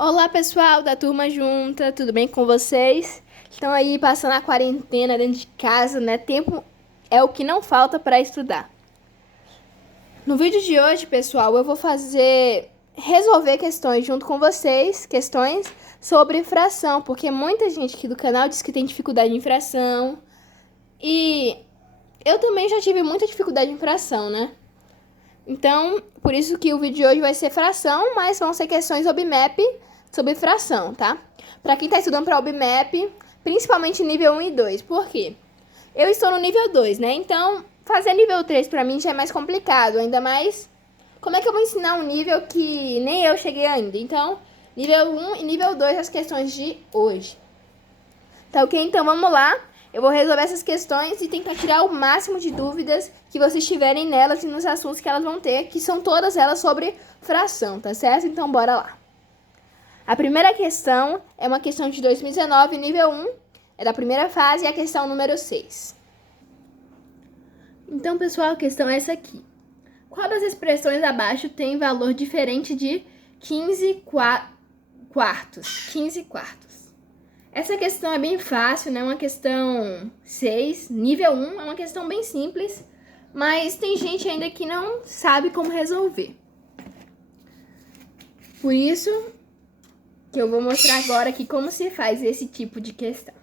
Olá pessoal da turma junta, tudo bem com vocês? Estão aí passando a quarentena dentro de casa, né? Tempo é o que não falta para estudar. No vídeo de hoje, pessoal, eu vou resolver questões junto com vocês, questões sobre fração, porque muita gente aqui do canal diz que tem dificuldade em fração e eu também já tive muita dificuldade em fração, né? Então, por isso que o vídeo de hoje vai ser fração, mas vão ser questões OBMAP sobre fração, tá? Pra quem tá estudando pra OBMAP, principalmente nível 1 e 2. Por quê? Eu estou no nível 2, né? Então, fazer nível 3 pra mim já é mais complicado, ainda mais como é que eu vou ensinar um nível que nem eu cheguei ainda? Então, nível 1 e nível 2 as questões de hoje. Tá ok? Então, vamos lá. Eu vou resolver essas questões e tentar tirar o máximo de dúvidas que vocês tiverem nelas e nos assuntos que elas vão ter, que são todas elas sobre fração, tá certo? Então, bora lá. A primeira questão é uma questão de 2019, nível 1, é da primeira fase, e a questão número 6. Então, pessoal, a questão é essa aqui. Qual das expressões abaixo tem valor diferente de 15 quartos? 15 quartos. Essa questão é bem fácil, né? Uma questão 6, nível 1, é uma questão bem simples, mas tem gente ainda que não sabe como resolver. Por isso que eu vou mostrar agora aqui como se faz esse tipo de questão.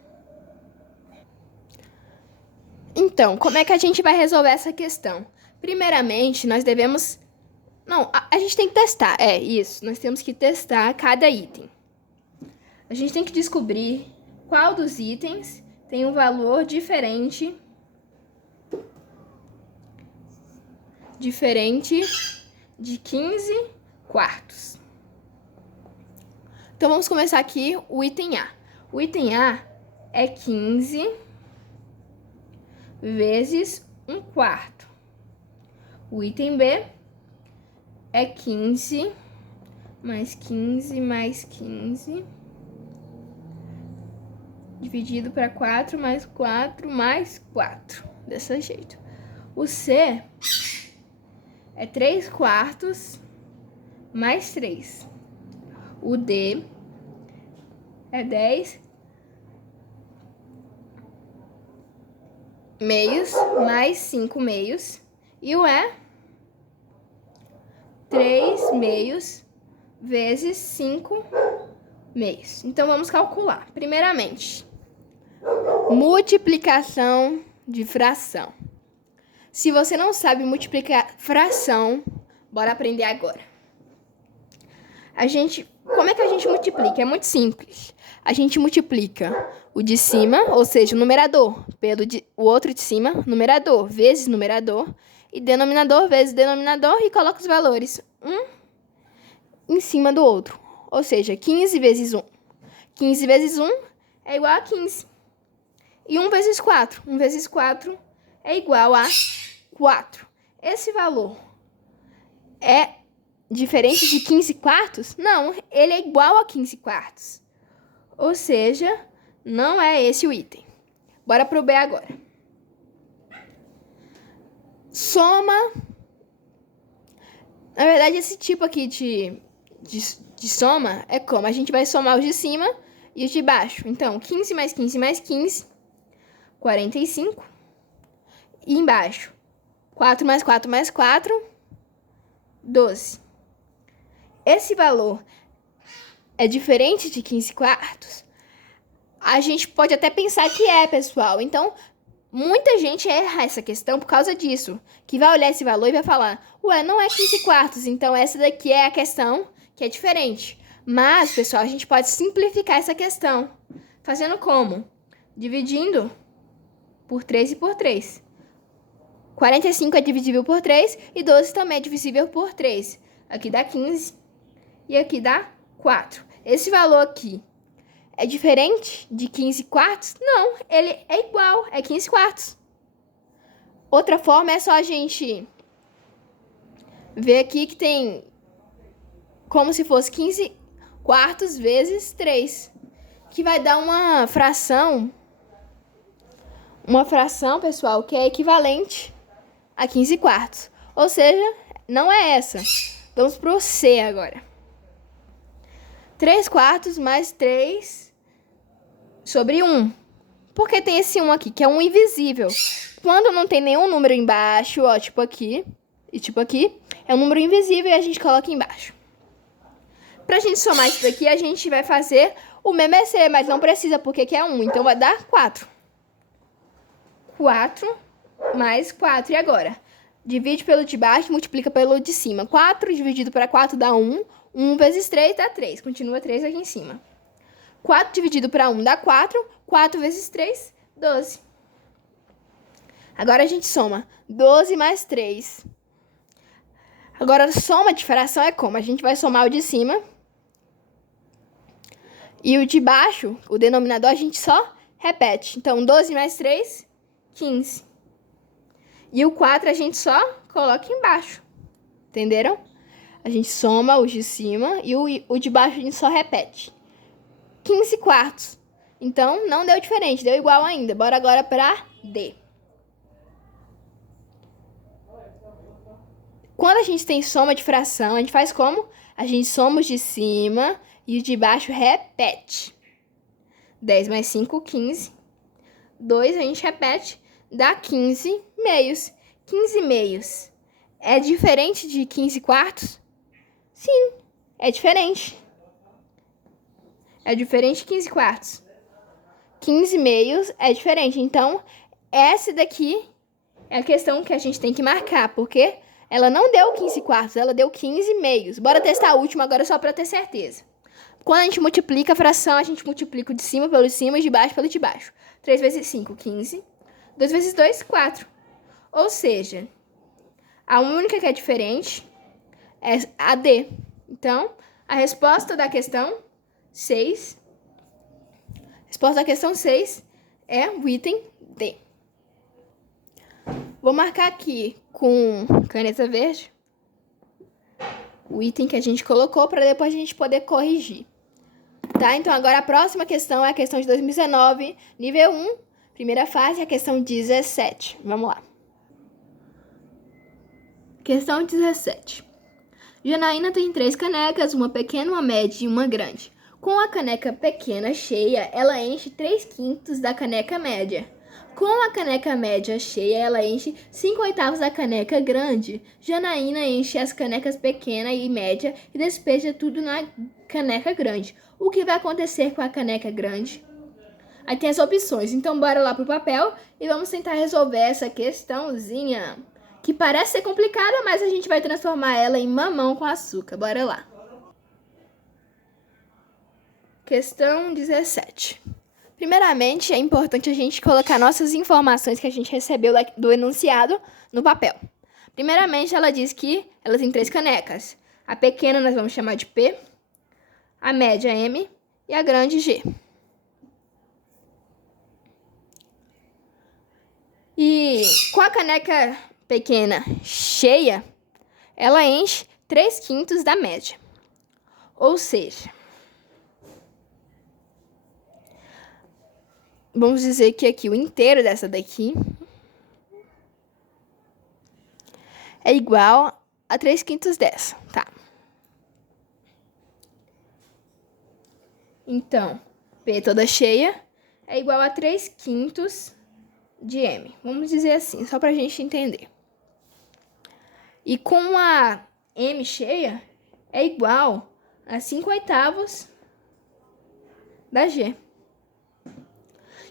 Então, como é que a gente vai resolver essa questão? Primeiramente, nós devemos... Não, a gente tem que testar, isso. Nós temos que testar cada item. A gente tem que descobrir qual dos itens tem um valor diferente de 15 quartos. Então, vamos começar aqui o item A. O item A é 15 vezes 1 quarto. O item B é 15 mais 15 mais 15 dividido para 4 mais 4 mais 4. Desse jeito. O C é 3 quartos mais 3. O D é 10 meios mais 5 meios. E o E, 3 meios vezes 5 meios. Então, vamos calcular. Primeiramente, multiplicação de fração. Se você não sabe multiplicar fração, bora aprender agora. Como é que a gente multiplica? É muito simples. A gente multiplica o de cima, ou seja, o numerador, pelo o outro de cima, numerador vezes numerador, e denominador vezes denominador, e coloca os valores um em cima do outro. Ou seja, 15 vezes 1. 15 vezes 1 é igual a 15. E 1 vezes 4. 1 vezes 4 é igual a 4. Esse valor é diferente de 15 quartos? Não, ele é igual a 15 quartos. Ou seja, não é esse o item. Bora pro B agora. Soma. Na verdade, esse tipo aqui de soma é como? A gente vai somar os de cima e os de baixo. Então, 15 mais 15 mais 15, 45. E embaixo, 4 mais 4 mais 4, 12. Esse valor é diferente de 15 quartos? A gente pode até pensar que é, pessoal. Então, muita gente erra essa questão por causa disso. Que vai olhar esse valor e vai falar, ué, não é 15 quartos, então essa daqui é a questão que é diferente. Mas, pessoal, a gente pode simplificar essa questão. Fazendo como? Dividindo por 3 e por 3. 45 é divisível por 3 e 12 também é divisível por 3. Aqui dá 15 e aqui dá 4. Esse valor aqui é diferente de 15 quartos? Não, ele é igual, é 15 quartos. Outra forma é só a gente ver aqui que tem como se fosse 15 quartos vezes 3, que vai dar uma fração, pessoal, que é equivalente a 15 quartos. Ou seja, não é essa. Vamos pro C agora. 3 quartos mais 3 sobre 1. Porque tem esse 1 aqui, que é um invisível. Quando não tem nenhum número embaixo, ó, tipo aqui e tipo aqui, é um número invisível e a gente coloca embaixo. Pra gente somar isso daqui, a gente vai fazer o MMC, mas não precisa, porque aqui é 1. Então, vai dar 4. 4 mais 4. E agora? Divide pelo de baixo e multiplica pelo de cima. 4 dividido para 4 dá 1. 1 vezes 3 dá 3. Continua 3 aqui em cima. 4 dividido para 1 dá 4. 4 vezes 3, 12. Agora a gente soma 12 mais 3. Agora, a soma de fração é como? A gente vai somar o de cima. E o de baixo, o denominador, a gente só repete. Então, 12 mais 3, 15. E o 4 a gente só coloca embaixo. Entenderam? A gente soma os de cima e o de baixo a gente só repete. 15 quartos. Então, não deu diferente, deu igual ainda. Bora agora para D. Quando a gente tem soma de fração, a gente faz como? A gente soma os de cima e o de baixo repete. 10 mais 5, 15. 2 a gente repete, dá 15 meios. 15 meios é diferente de 15 quartos? Sim, é diferente. É diferente de 15 quartos. 15 meios é diferente. Então, essa daqui é a questão que a gente tem que marcar, porque ela não deu 15 quartos, ela deu 15 meios. Bora testar a última agora só para ter certeza. Quando a gente multiplica a fração, a gente multiplica o de cima pelo de cima e de baixo pelo de baixo. 3 vezes 5, 15. 2 vezes 2, 4. Ou seja, a única que é diferente é a D. Então, a resposta da questão 6... A resposta da questão 6 é o item D. Vou marcar aqui com caneta verde o item que a gente colocou para depois a gente poder corrigir. Tá? Então, agora a próxima questão é a questão de 2019, nível 1, primeira fase, a questão 17. Vamos lá. Questão 17. Janaína tem 3 canecas, uma pequena, uma média e uma grande. Com a caneca pequena cheia, ela enche 3/5 da caneca média. Com a caneca média cheia, ela enche 5/8 da caneca grande. Janaína enche as canecas pequena e média e despeja tudo na caneca grande. O que vai acontecer com a caneca grande? Aí tem as opções. Então, bora lá pro papel e vamos tentar resolver essa questãozinha, que parece ser complicada, mas a gente vai transformar ela em mamão com açúcar. Bora lá. Questão 17. Primeiramente, é importante a gente colocar nossas informações que a gente recebeu do enunciado no papel. Primeiramente, ela diz que ela tem 3 canecas. A pequena nós vamos chamar de P, a média M e a grande G. E com a caneca pequena cheia, ela enche 3/5 da média. Ou seja, vamos dizer que aqui o inteiro dessa daqui é igual a 3/5 dessa, tá? Então, P toda cheia é igual a 3/5 de M. Vamos dizer assim, só pra gente entender. E com a M cheia é igual a 5/8 da G.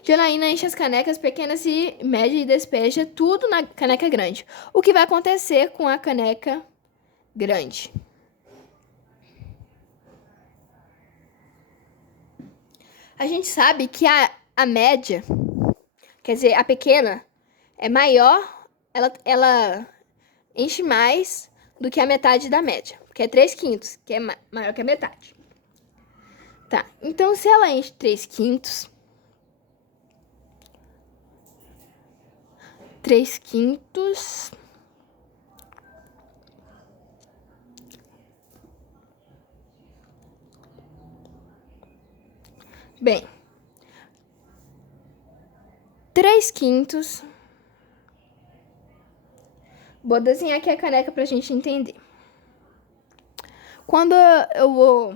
Janaína enche as canecas pequenas e média e despeja tudo na caneca grande. O que vai acontecer com a caneca grande? A gente sabe que a média, quer dizer, a pequena, é maior, ela enche mais do que a metade da média, que é 3/5, que é maior que a metade. Tá, então se ela enche 3/5, 3/5 bem, 3/5. Vou desenhar aqui a caneca pra gente entender. Quando eu vou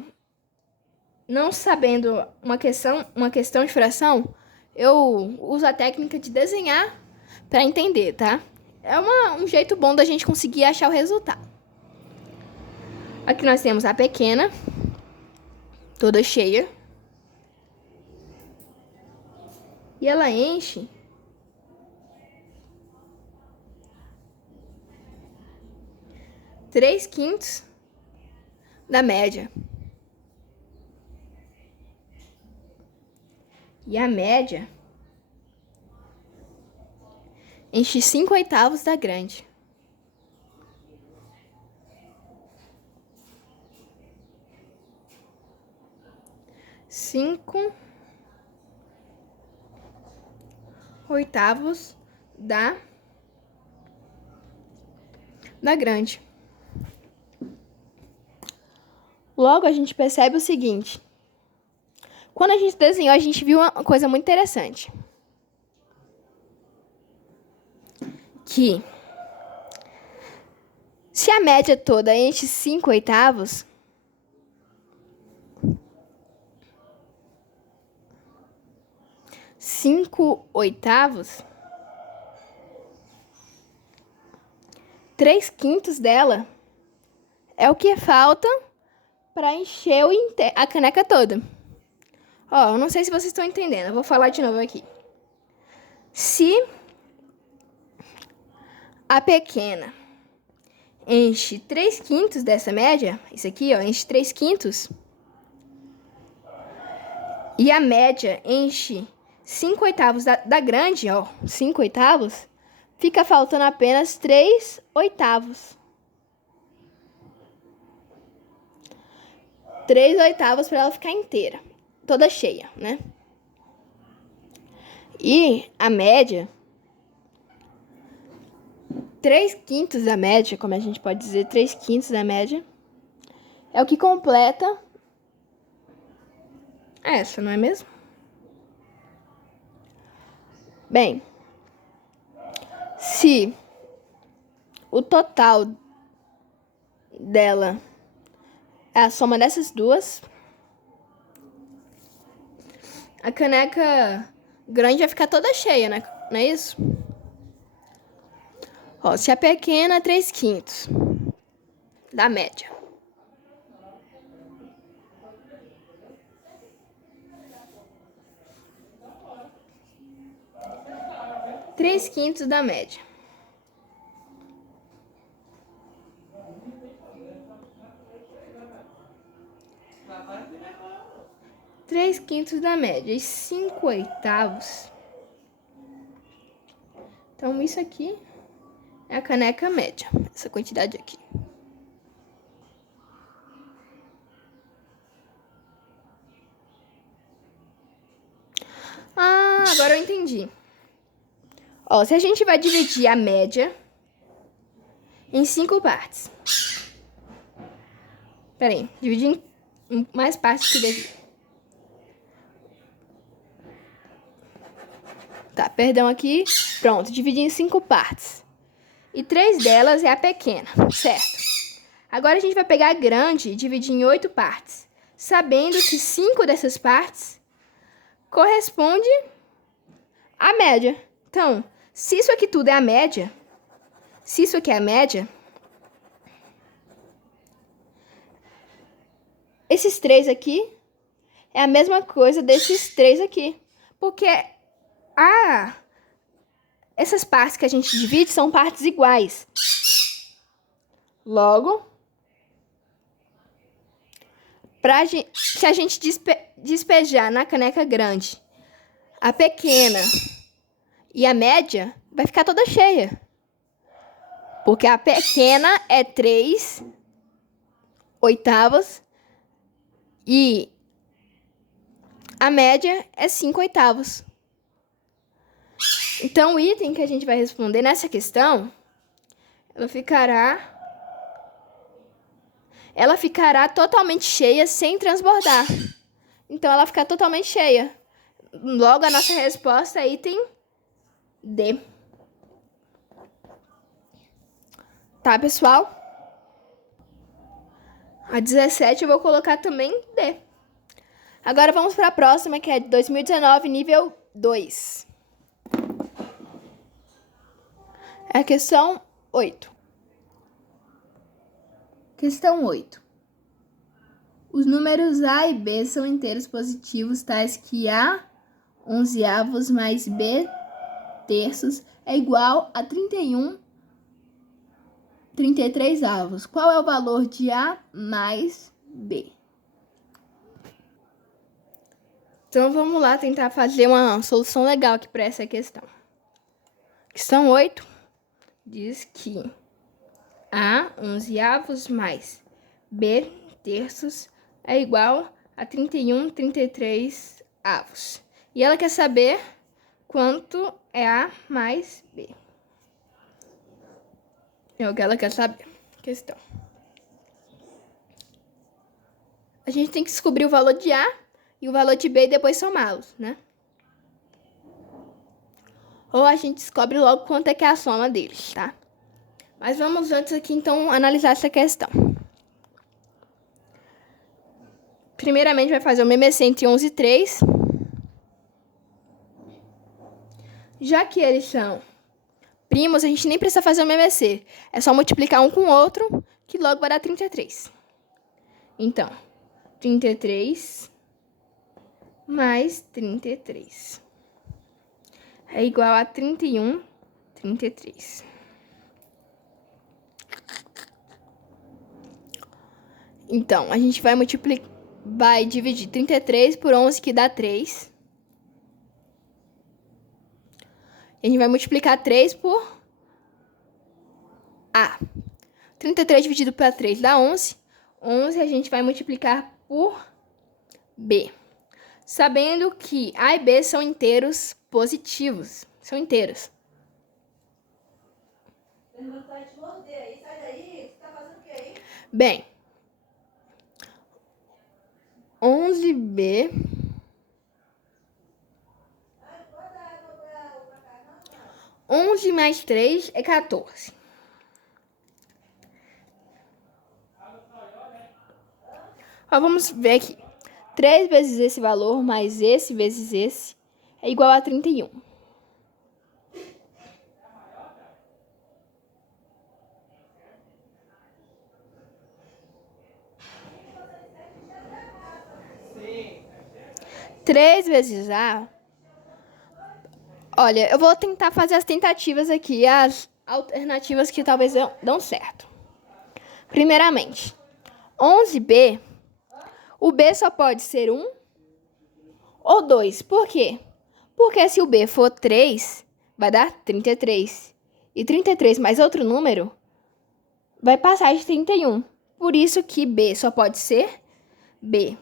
não sabendo uma questão de fração, eu uso a técnica de desenhar para entender, tá? É um jeito bom da gente conseguir achar o resultado. Aqui nós temos a pequena, toda cheia. E ela enche 3/5 da média. E a média enche 5/8 da grande. Cinco oitavos da grande. Logo, a gente percebe o seguinte. Quando a gente desenhou, a gente viu uma coisa muito interessante. Que se a média toda enche 5/8, cinco oitavos, 3/5 dela é o que falta para encher a caneca toda. Ó, eu não sei se vocês estão entendendo. Eu vou falar de novo aqui. Se a pequena enche 3/5 dessa média, isso aqui, ó, enche 3/5, e a média enche 5/8 da grande, ó, 5/8, fica faltando apenas 3/8. 3/8 para ela ficar inteira, toda cheia, né? E a média, 3/5 da média, como a gente pode dizer, 3/5 da média, é o que completa essa, não é mesmo? Bem, se o total dela é a soma dessas duas, a caneca grande vai ficar toda cheia, né? Não é isso? Ó, se a pequena é 3/5 da média. Três quintos da média. Três quintos da média e 5/8. Então, isso aqui é a caneca média, essa quantidade aqui. Ah, agora eu entendi. Ó, se a gente vai dividir a média em 5 partes. Pera aí, dividir em mais partes que devia. Tá, perdão aqui. Pronto, dividi em 5 partes. E 3 delas é a pequena, certo? Agora a gente vai pegar a grande e dividir em 8 partes, sabendo que 5 dessas partes corresponde à média. Então, se isso aqui tudo é a média, se isso aqui é a média, esses 3 aqui é a mesma coisa desses 3 aqui. Porque essas partes que a gente divide são partes iguais. Logo, se a gente despejar na caneca grande a pequena e a média, vai ficar toda cheia. Porque a pequena é 3/8 e a média é 5/8. Então, o item que a gente vai responder nessa questão, ela ficará totalmente cheia sem transbordar. Então, ela fica totalmente cheia. Logo, a nossa resposta é item D. Tá, pessoal? A 17 eu vou colocar também D. Agora vamos para a próxima, que é de 2019, nível 2. É a questão 8. Questão 8. Os números A e B são inteiros positivos, tais que A 11avos mais B terços é igual a 33avos. Qual é o valor de A mais B? Então vamos lá tentar fazer uma solução legal aqui para essa questão. Questão 8 diz que A 11avos mais B terços é igual a 33avos. E ela quer saber quanto é A mais B. É o que ela quer saber. Questão. A gente tem que descobrir o valor de A e o valor de B e depois somá-los, né? Ou a gente descobre logo quanto é que é a soma deles, tá? Mas vamos antes aqui, então, analisar essa questão. Primeiramente, vai fazer o MMC entre 11 e 3. Já que eles são primos, a gente nem precisa fazer o MMC. É só multiplicar um com o outro, que logo vai dar 33. Então, 33 mais 33 é igual a 33. Então, a gente vai dividir 33 por 11, que dá 3. E a gente vai multiplicar 3 por A. 33 dividido por 3 dá 11. 11 a gente vai multiplicar por B. Sabendo que A e B são inteiros positivos. São inteiros. Bem, 11B 11 mais 3 é 14. Ó, vamos ver aqui. 3 vezes esse valor mais esse vezes esse é igual a 31. Sim. 3 vezes A. Olha, eu vou tentar fazer as tentativas aqui, as alternativas que talvez dão certo. Primeiramente, 11B, o B só pode ser 1 ou 2. Por quê? Porque se o B for 3, vai dar 33. E 33 mais outro número vai passar de 31. Por isso que B só pode ser B.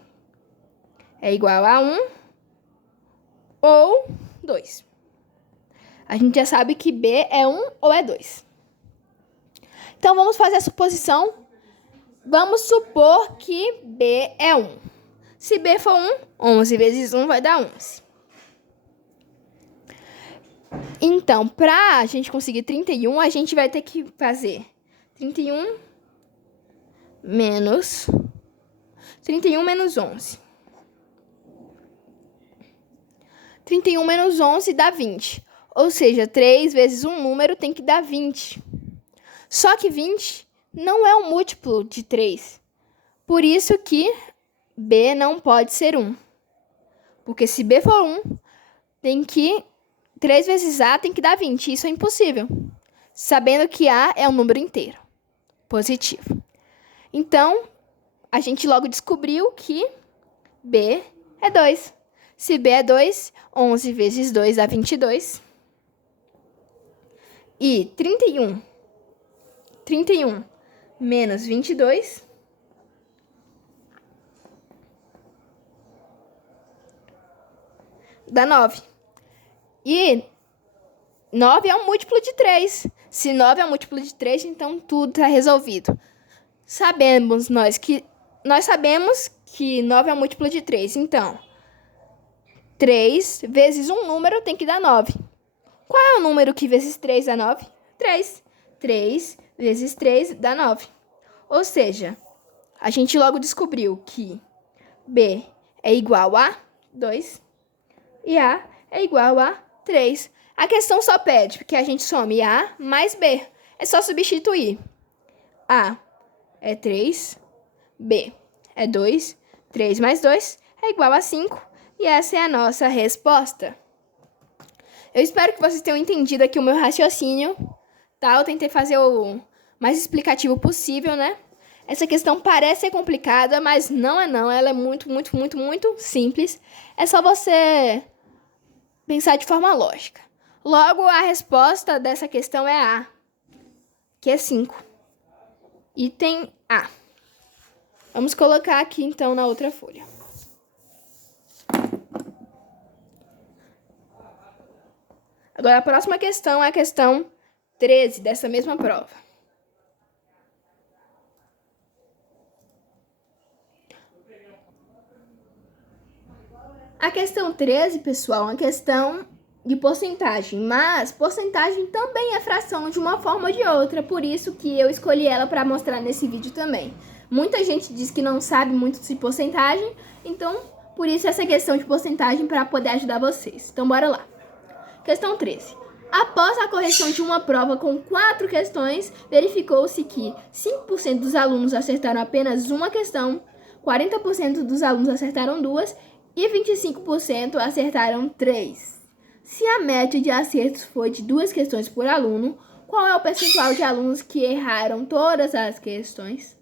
É igual a 1 ou 2. A gente já sabe que B é 1 ou é 2. Então, vamos fazer a suposição. Vamos supor que B é 1. Se B for 1, 11 vezes 1 vai dar 11. Então, para a gente conseguir 31, a gente vai ter que fazer 31 menos 11. 31 menos 11 dá 20. Ou seja, 3 vezes um número tem que dar 20. Só que 20 não é um múltiplo de 3. Por isso que B não pode ser 1. Porque se B for 1, 3 vezes A tem que dar 20. Isso é impossível. Sabendo que A é um número inteiro. Positivo. Então, a gente logo descobriu que B é 2. Se B é 2, 11 vezes 2 dá 22. E 31 menos 22 dá 9. E 9 é um múltiplo de 3. Se 9 é um múltiplo de 3, então tudo está resolvido. Nós sabemos que 9 é um múltiplo de 3. Então, 3 vezes um número tem que dar 9. Qual é o número que vezes 3 dá 9? 3. 3 vezes 3 dá 9. Ou seja, a gente logo descobriu que B é igual a 2 e A é igual a 3. A questão só pede que a gente some A mais B. É só substituir. A é 3, B é 2, 3 mais 2 é igual a 5. E essa é a nossa resposta. Eu espero que vocês tenham entendido aqui o meu raciocínio, tá? Eu tentei fazer o mais explicativo possível, né? Essa questão parece ser complicada, mas não é não. Ela é muito, muito, muito, muito simples. É só você pensar de forma lógica. Logo, a resposta dessa questão é A, que é 5. Item A. Vamos colocar aqui, então, na outra folha. Agora, a próxima questão é a questão 13 dessa mesma prova. A questão 13, pessoal, é uma questão de porcentagem, mas porcentagem também é fração de uma forma ou de outra, por isso que eu escolhi ela para mostrar nesse vídeo também. Muita gente diz que não sabe muito de porcentagem, então por isso essa questão de porcentagem para poder ajudar vocês. Então bora lá. Questão 13. Após a correção de uma prova com 4 questões, verificou-se que 5% dos alunos acertaram apenas uma questão, 40% dos alunos acertaram 2 e 25% acertaram 3. Se a média de acertos foi de 2 questões por aluno, qual é o percentual de alunos que erraram todas as questões?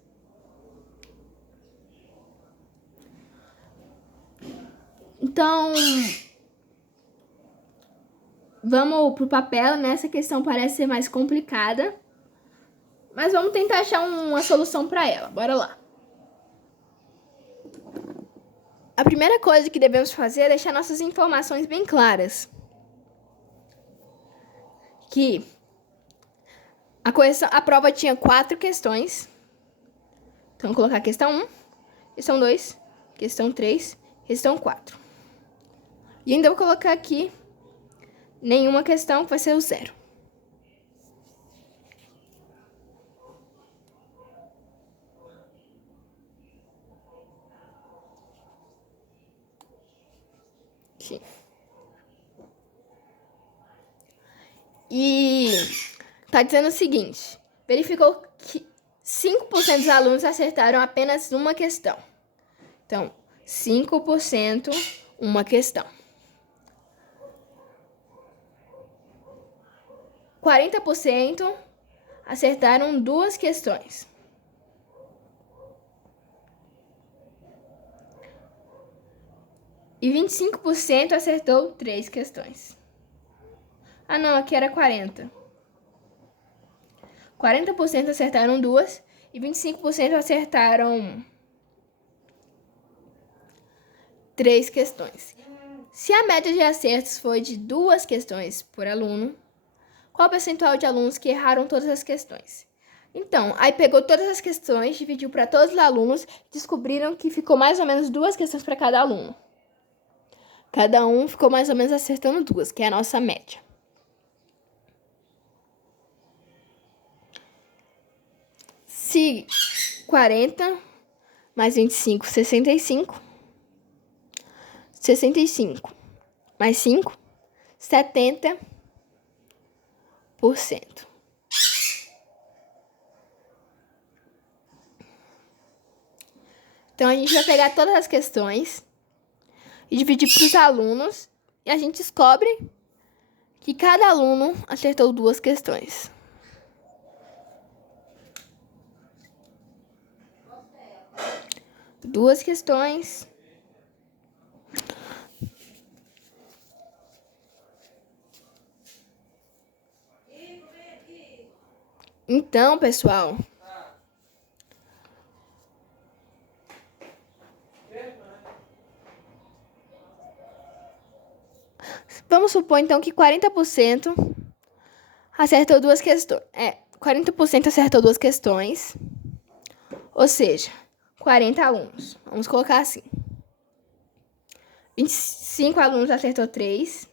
Então, vamos pro papel, né? Essa questão parece ser mais complicada, mas vamos tentar achar uma solução para ela. Bora lá. A primeira coisa que devemos fazer é deixar nossas informações bem claras. Que a prova tinha 4 questões. Então, vou colocar questão 1, questão 2, questão 3, questão 4. E ainda vou colocar aqui nenhuma questão, que vai ser o 0. Sim. E tá dizendo o seguinte: verificou que 5% dos alunos acertaram apenas uma questão. Então, 5% uma questão. 40% acertaram 2 questões. E 25% acertou 3 questões. Ah, não, aqui era 40. 40% acertaram 2 e 25% acertaram 3 questões. Se a média de acertos foi de 2 questões por aluno, qual o percentual de alunos que erraram todas as questões? Então, aí pegou todas as questões, dividiu para todos os alunos e descobriram que ficou mais ou menos 2 questões para cada aluno. Cada um ficou mais ou menos acertando 2, que é a nossa média. Se 40 mais 25, 65. 65 mais 5, 70%. Então, a gente vai pegar todas as questões e dividir para os alunos. E a gente descobre que cada aluno acertou 2 questões. Duas questões. Então, pessoal, vamos supor então que 40% acertou 2 questões. 40% acertou 2 questões. Ou seja, 40 alunos. Vamos colocar assim. 25 alunos acertou 3.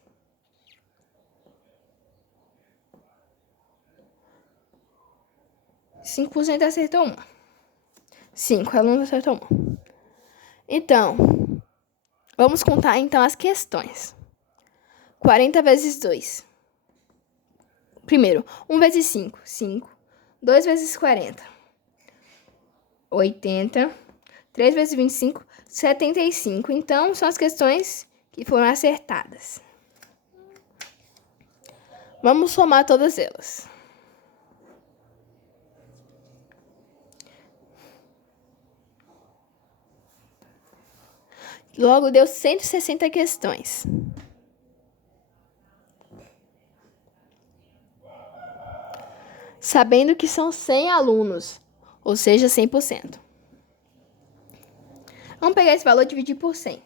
5% acertou 1. 5 alunos acertou 1. Então, Vamos contar, então, as questões. 40 vezes 2. Primeiro, 1 vezes 5, 5. 2 vezes 40, 80. 3 vezes 25, 75. Então, são as questões que foram acertadas. Vamos somar todas elas. Logo, deu 160 questões. Sabendo que são 100 alunos, ou seja, 100%. Vamos pegar esse valor e dividir por 100.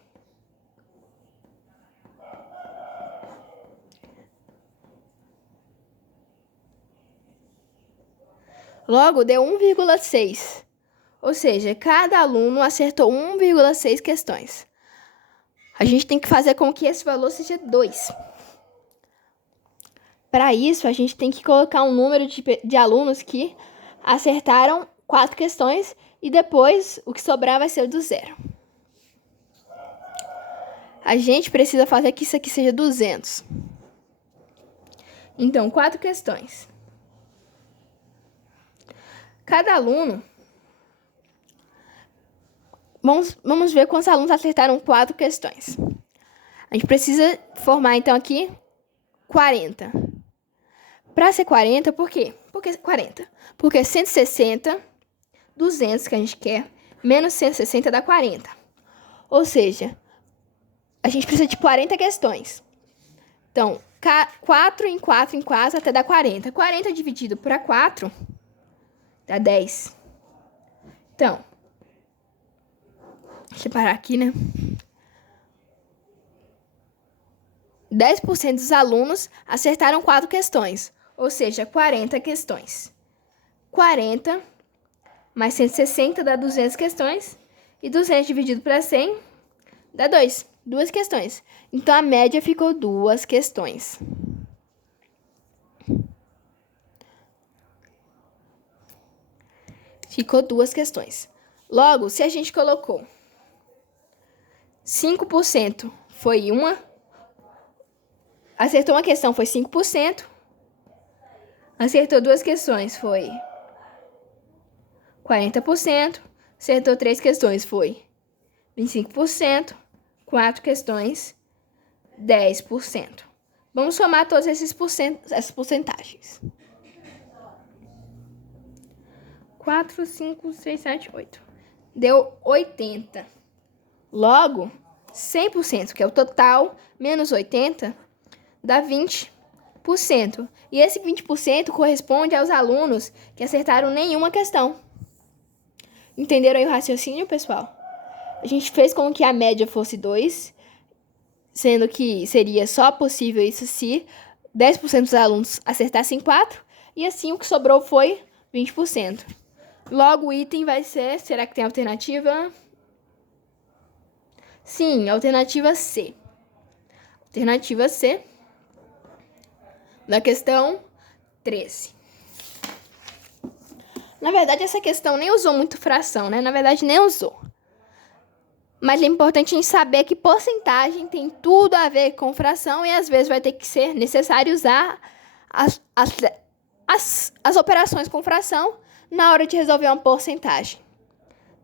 Logo, deu 1,6. Ou seja, cada aluno acertou 1,6 questões. A gente tem que fazer com que esse valor seja 2. Para isso, a gente tem que colocar um número de alunos que acertaram 4 questões e depois o que sobrar vai ser o do zero. A gente precisa fazer que isso aqui seja 200. Então, 4 questões. Cada aluno... Vamos ver quantos alunos acertaram 4 questões. A gente precisa formar, então, aqui 40. Para ser 40, por quê? Por que 40? Porque 160, 200 que a gente quer, menos 160 dá 40. Ou seja, a gente precisa de 40 questões. Então, 4 em 4 em 4 até dar 40. 40 dividido por 4 dá 10. Então, deixa eu parar aqui, né? 10% dos alunos acertaram 4 questões, ou seja, 40 questões. 40 mais 160 dá 200 questões, e 200 dividido para 100 dá 2 questões. Então, a média ficou 2 questões. Ficou 2 questões. Logo, se a gente colocou 5% foi uma, acertou uma questão foi 5%, acertou 2 questões foi 40%, acertou 3 questões foi 25%, 4 questões 10%. Vamos somar todas essas porcentagens. 4, 5, 6, 7, 8. Deu 80. Logo, 100%, que é o total, menos 80, dá 20%. E esse 20% corresponde aos alunos que acertaram nenhuma questão. Entenderam aí o raciocínio, pessoal? A gente fez com que a média fosse 2, sendo que seria só possível isso se 10% dos alunos acertassem 4, e assim o que sobrou foi 20%. Logo, o item vai ser... Será que tem alternativa? Sim, alternativa C. Alternativa C da questão 13. Na verdade, essa questão nem usou muito fração, né? Na verdade, nem usou. Mas é importante a gente saber que porcentagem tem tudo a ver com fração e às vezes vai ter que ser necessário usar as operações com fração na hora de resolver uma porcentagem.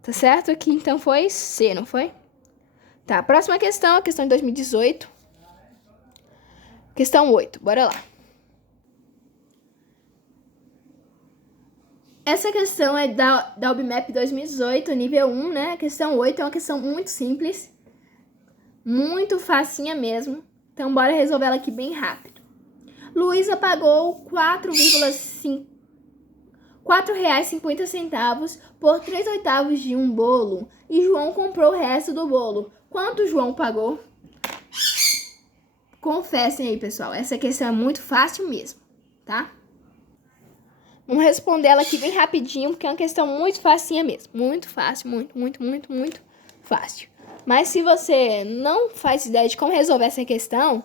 Tá certo? Aqui então foi C, não foi? Tá, próxima questão, a questão de 2018. Questão 8, bora lá. Essa questão é da UBMAP 2018, nível 1, né? A questão 8 é uma questão muito simples, muito facinha mesmo. Então, bora resolver ela aqui bem rápido. Luísa pagou R$4,50 por 3/8 de um bolo e João comprou o resto do bolo. Quanto João pagou? Confessem aí, pessoal. Essa questão é muito fácil mesmo, tá? Vamos responder ela aqui bem rapidinho, porque é uma questão muito facinha mesmo. Muito fácil, muito fácil. Mas se você não faz ideia de como resolver essa questão,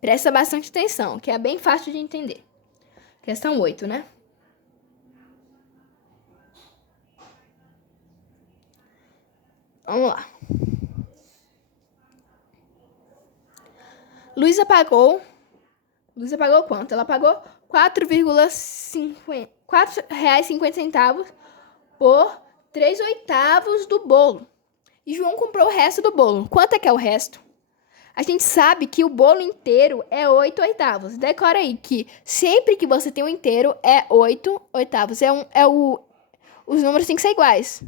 presta bastante atenção, que é bem fácil de entender. Questão 8, né? Vamos lá. Luísa pagou quanto? Ela pagou R$4,50 por 3/8 do bolo. E João comprou o resto do bolo. Quanto é que é o resto? A gente sabe que o bolo inteiro é 8/8. Decora aí que sempre que você tem um inteiro é 8/8. Os números têm que ser iguais.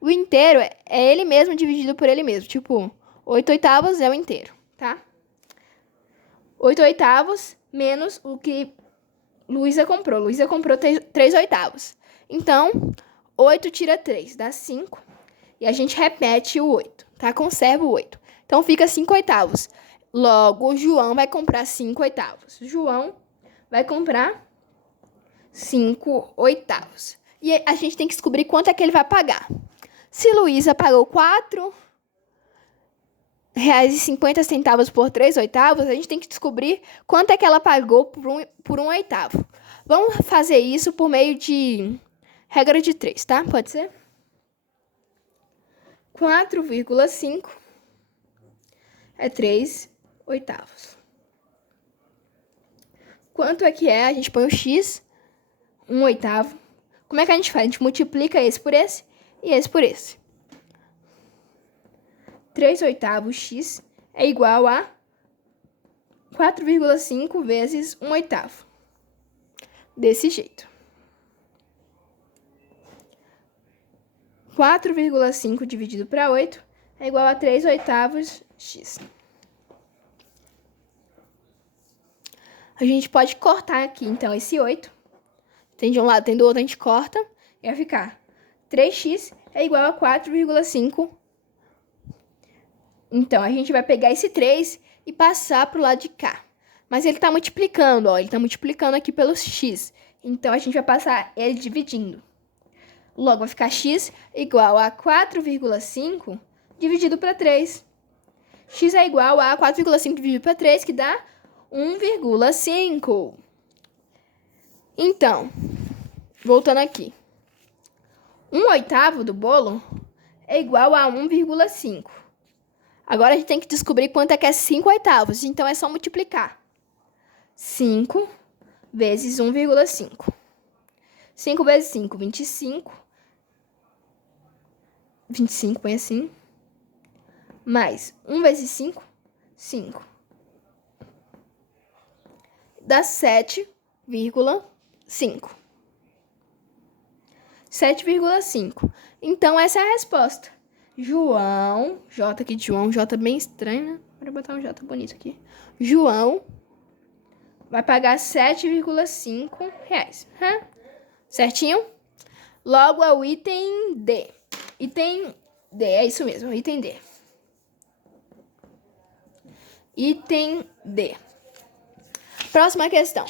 O inteiro é ele mesmo dividido por ele mesmo. Tipo, 8/8 é o inteiro, tá? 8/8 menos o que Luísa comprou. Luísa comprou 3/8. Então, 8 tira 3, dá 5. E a gente repete o 8, tá? Conserva o 8. Então, fica 5/8. Logo, João vai comprar 5/8. João vai comprar 5/8. E a gente tem que descobrir quanto é que ele vai pagar. Se Luísa pagou R$4,50 por 3/8, a gente tem que descobrir quanto é que ela pagou por 1/8. Vamos fazer isso por meio de regra de 3, tá? Pode ser? 4,5 é 3/8. Quanto é que é? A gente põe o x, 1/8. Como é que a gente faz? A gente multiplica esse por esse e esse por esse. 3/8 x é igual a 4,5 vezes 1/8. Desse jeito. 4,5 dividido para 8 é igual a 3/8 x. A gente pode cortar aqui, então, esse 8. Tem de um lado, tem do outro, a gente corta. E vai ficar 3x é igual a 4,5. Então, a gente vai pegar esse 3 e passar para o lado de cá. Mas ele está multiplicando, ó. Ele está multiplicando aqui pelo x. Então, a gente vai passar ele dividindo. Logo, vai ficar x igual a 4,5 dividido para 3. X é igual a 4,5 dividido para 3, que dá 1,5. Então, voltando aqui. 1/8 do bolo é igual a 1,5. Agora, a gente tem que descobrir quanto é que é 5/8. Então, é só multiplicar. 5 vezes 1,5. 5 vezes 5, 25. 25, põe assim. Mais 1 vezes 5, 5. Dá 7,5. 7,5. Então, essa é a resposta. João, J aqui de João, J bem estranho, né? Vou botar um J bonito aqui. João vai pagar R$7,5. Certinho? Logo, é o item D. Item D, é isso mesmo, item D. Item D. Próxima questão.